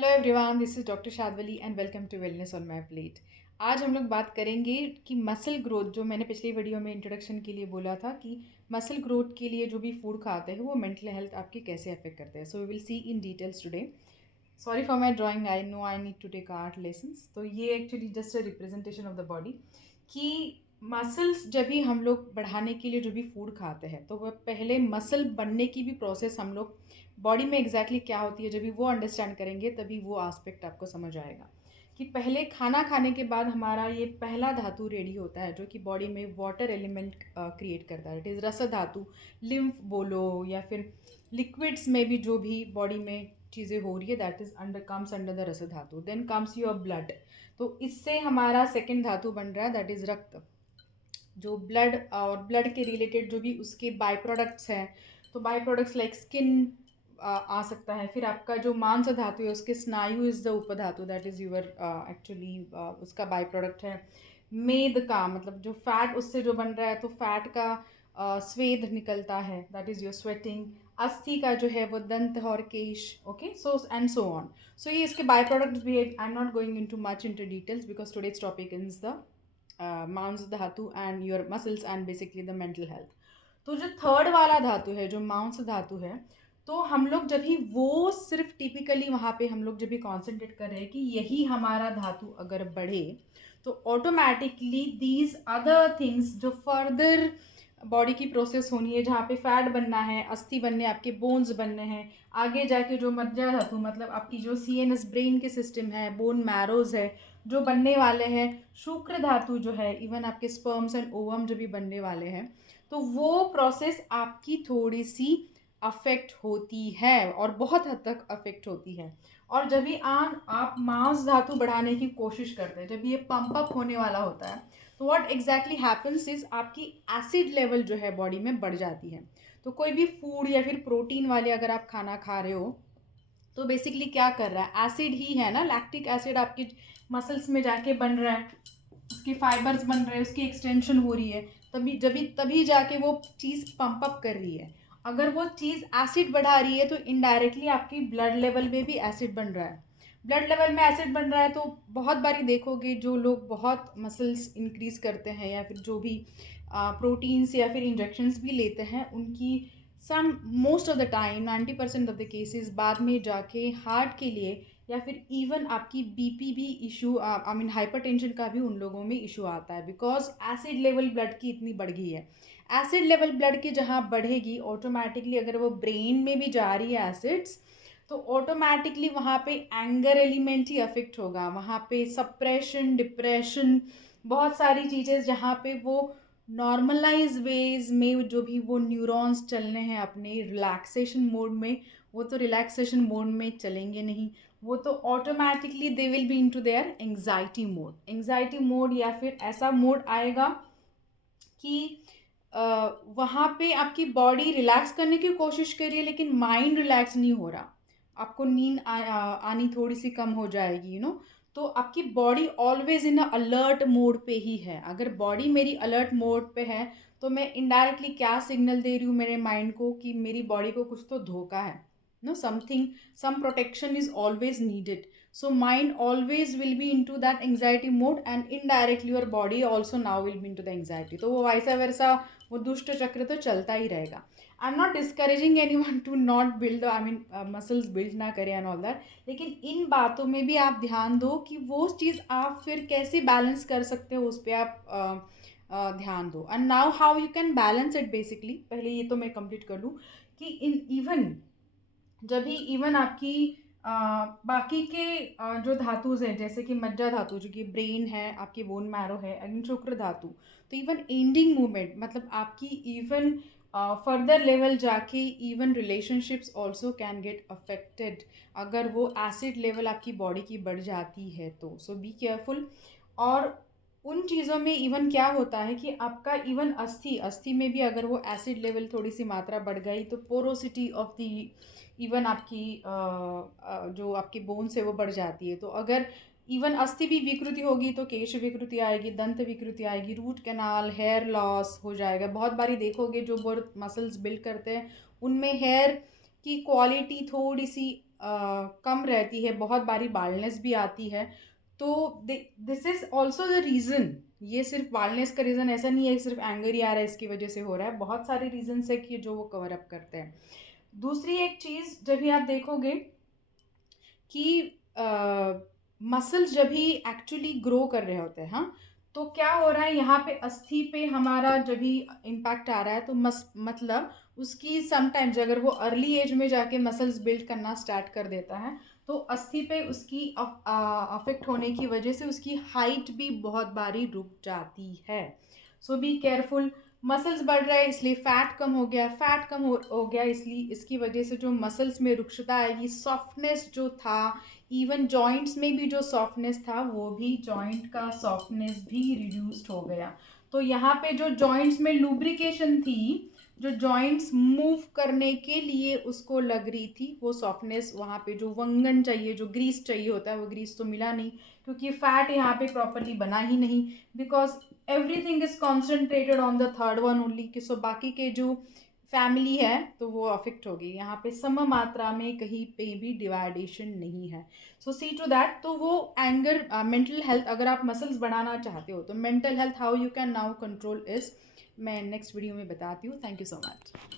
Hello everyone, this is doctor Shadwali and welcome to wellness on my plate. आज हम लोग बात करेंगे कि मसल ग्रोथ, जो मैंने पिछली वीडियो में इंट्रोडक्शन के लिए बोला था कि मसल ग्रोथ के लिए जो भी फूड खाते हैं वो मेंटल हेल्थ आपकी कैसे अफेक्ट करते हैं। So we will see in details today. Sorry for my drawing, I know I need to take art lessons. तो ये actually just a representation of the body कि मसल्स जब भी हम लोग बढ़ाने के लिए जो भी फूड खाते हैं तो वह पहले मसल बनने की भी प्रोसेस हम लोग बॉडी में एग्जैक्टली क्या होती है, जब भी वो अंडरस्टैंड करेंगे तभी वो आस्पेक्ट आपको समझ आएगा कि पहले खाना खाने के बाद हमारा ये पहला धातु रेडी होता है जो कि बॉडी में वाटर एलिमेंट क्रिएट करता है। इट इज़ रस धातु, लिम्फ बोलो या फिर लिक्विड्स में भी जो भी बॉडी में चीज़ें हो रही है that is under comes under the रस धातु। Then comes your blood. तो इससे हमारा सेकेंड धातु बन रहा है दैट इज रक्त। जो ब्लड और ब्लड के रिलेटेड जो भी उसके बाय प्रोडक्ट्स हैं, तो बाय प्रोडक्ट्स लाइक स्किन आ सकता है। फिर आपका जो मांस धातु है उसके स्नायु इज द उपधातु दैट इज यूर एक्चुअली उसका बाय प्रोडक्ट है। मेद का मतलब जो फैट उससे जो बन रहा है, तो फैट का स्वेद निकलता है दैट इज योर स्वेटिंग। अस्थि का जो है वो दंत और केश। Okay, so and so on. So ये इसके बाय प्रोडक्ट्स भी है। I am not going in too much into details because today's topic is the मांस धातु and your muscles and basically the mental health. तो जो third वाला धातु है जो मांस धातु है, तो हम लोग जब भी वो सिर्फ टिपिकली वहाँ पे हम लोग जब भी कॉन्सेंट्रेट कर रहे हैं कि यही हमारा धातु अगर बढ़े तो ऑटोमेटिकली दीज अदर थिंग्स जो फर्दर बॉडी की प्रोसेस होनी है, जहाँ पे फैट बनना है, अस्थि बनने, आपके बोन्स बनने हैं, आगे जाके जो मज्जा धातु मतलब आपकी जो सीएनएस ब्रेन के सिस्टम है, बोन मैरोज है जो बनने वाले हैं, शुक्र धातु जो है, इवन आपके स्पर्म्स एंड ओवम जो भी बनने वाले हैं, तो वो प्रोसेस आपकी थोड़ी सी अफेक्ट होती है और बहुत हद तक अफेक्ट होती है। और जब भी आप मांस धातु बढ़ाने की कोशिश करते हैं, जब ये पंप अप होने वाला होता है, तो व्हाट एग्जैक्टली हैपन्स इज आपकी एसिड लेवल जो है बॉडी में बढ़ जाती है। तो कोई भी फूड या फिर प्रोटीन वाले अगर आप खाना खा रहे हो तो बेसिकली क्या कर रहा है, एसिड ही है ना। लैक्टिक एसिड आपकी मसल्स में जाके बन रहा है, उसके फाइबर्स बन रहे हैं, उसकी एक्सटेंशन हो रही है, तभी जाके वो चीज़ पंप अप कर रही है। अगर वो चीज़ एसिड बढ़ा रही है तो इनडायरेक्टली आपकी ब्लड लेवल में भी एसिड बन रहा है। ब्लड लेवल में एसिड बन रहा है तो बहुत बारी देखोगे जो लोग बहुत मसल्स इंक्रीज करते हैं या फिर जो भी प्रोटीन्स या फिर इंजेक्शंस भी लेते हैं, उनकी some most of the time 90% of the cases बाद में जाके हार्ट के लिए या फिर इवन आपकी बीपी भी इशू, आई मीन हाइपरटेंशन का भी उन लोगों में इशू आता है बिकॉज एसिड लेवल ब्लड की इतनी बढ़ गई है। एसिड लेवल ब्लड की जहाँ बढ़ेगी ऑटोमेटिकली अगर वो ब्रेन में भी जा रही है एसिड्स, तो ऑटोमेटिकली वहाँ पे एंगर एलिमेंट ही अफेक्ट होगा, वहाँ पे सप्रेशन, डिप्रेशन, बहुत सारी चीज़ें जहाँ पे वो नॉर्मलाइज वेज में जो भी वो न्यूरॉन्स चलने हैं अपने रिलैक्सेशन मोड में, वो तो रिलैक्सेशन मोड में चलेंगे नहीं, वो तो automatically they will be into their anxiety mode. Anxiety mode या फिर ऐसा मोड आएगा कि वहाँ पे आपकी बॉडी रिलैक्स करने की कोशिश कर रही है लेकिन माइंड रिलैक्स नहीं हो रहा। आपको नींद आनी थोड़ी सी कम हो जाएगी, तो आपकी body always in alert mode पे ही है। अगर बॉडी मेरी अलर्ट मोड पे है तो मैं इनडायरेक्टली क्या सिग्नल दे रही हूँ मेरे माइंड को कि मेरी बॉडी को कुछ तो धोखा है, something, some protection is always needed. So mind always will be into that anxiety mode and indirectly your body also now will be into the anxiety. तो वो वैसा वैसा वो दुष्ट चक्र तो चलता ही रहेगा। आई am not discouraging any one two not build, I mean muscles build ना करें एंड ऑल दैट, लेकिन इन बातों में भी आप ध्यान दो कि वो चीज़ आप फिर कैसे बैलेंस कर सकते हो, उस पर आप ध्यान दो। And now how you can balance it basically, पहले ये तो मैं कंप्लीट कर लूँ कि इन इवन जब भी इवन आपकी बाकी के जो धातुज हैं जैसे कि मज्जा धातु जो कि ब्रेन है, आपकी बोन मैरो है, एंड शुक्र धातु, तो इवन एंडिंग मूवमेंट मतलब आपकी इवन फर्दर लेवल जाके even relationships also can get affected अगर वो एसिड लेवल आपकी बॉडी की बढ़ जाती है तो। सो बी केयरफुल। और उन चीज़ों में इवन क्या होता है कि आपका इवन अस्थि अस्थि में भी अगर वो एसिड लेवल थोड़ी सी मात्रा बढ़ गई तो पोरोसिटी ऑफ दी इवन आपकी जो आपकी बोन्स है वो बढ़ जाती है। तो अगर इवन अस्थि भी विकृति होगी तो केश विकृति आएगी, दंत विकृति आएगी, रूट कैनाल, हेयर लॉस हो जाएगा। बहुत बारी देखोगे जो बहुत मसल्स बिल्ड करते हैं उनमें हेयर की क्वालिटी थोड़ी सी कम रहती है, बहुत बारी बाल्डनेस भी आती है। तो this is also the reason. ये सिर्फ बाल्डनेस का रीज़न ऐसा नहीं है कि सिर्फ एंगर ही आ रहा है इसकी वजह से हो रहा है, बहुत सारे रीजंस है कि जो वो कवर अप करते हैं। दूसरी एक चीज़ जब भी आप देखोगे कि मसल्स जब भी एक्चुअली ग्रो कर रहे होते हैं, हाँ, तो क्या हो रहा है यहाँ पे अस्थि पे हमारा जब भी इम्पैक्ट आ रहा है तो मतलब उसकी समटाइम्स अगर वो अर्ली एज में जाके मसल्स बिल्ड करना स्टार्ट कर देता है तो अस्थि पे उसकी अफेक्ट होने की वजह से उसकी हाइट भी बहुत बारी रुक जाती है। सो बी केयरफुल। मसल्स बढ़ रहा है इसलिए फैट कम हो गया, फैट कम हो गया इसलिए इसकी वजह से जो मसल्स में रुक्षता आएगी, सॉफ्टनेस जो था, इवन जॉइंट्स में भी जो सॉफ्टनेस था वो भी जॉइंट का सॉफ्टनेस भी रिड्यूस्ड हो गया। तो यहाँ पे जो जॉइंट्स में लुब्रिकेशन थी, जो जॉइंट्स मूव करने के लिए उसको लग रही थी, वो सॉफ्टनेस वहाँ पे जो वंगन चाहिए, जो ग्रीस चाहिए होता है, वो ग्रीस तो मिला नहीं क्योंकि फैट यहाँ पे प्रॉपरली बना ही नहीं, because everything is concentrated on the third one only कि सो बाकी के जो फैमिली है तो वो अफेक्ट होगी। यहाँ पे सम मात्रा में कहीं पे भी डिवाइडेशन नहीं है। सो सी टू दैट। तो वो एंगर मेंटल हेल्थ, अगर आप मसल्स बढ़ाना चाहते हो तो mental health how you can now control is, मैं नेक्स्ट वीडियो में बताती हूँ। Thank you so much.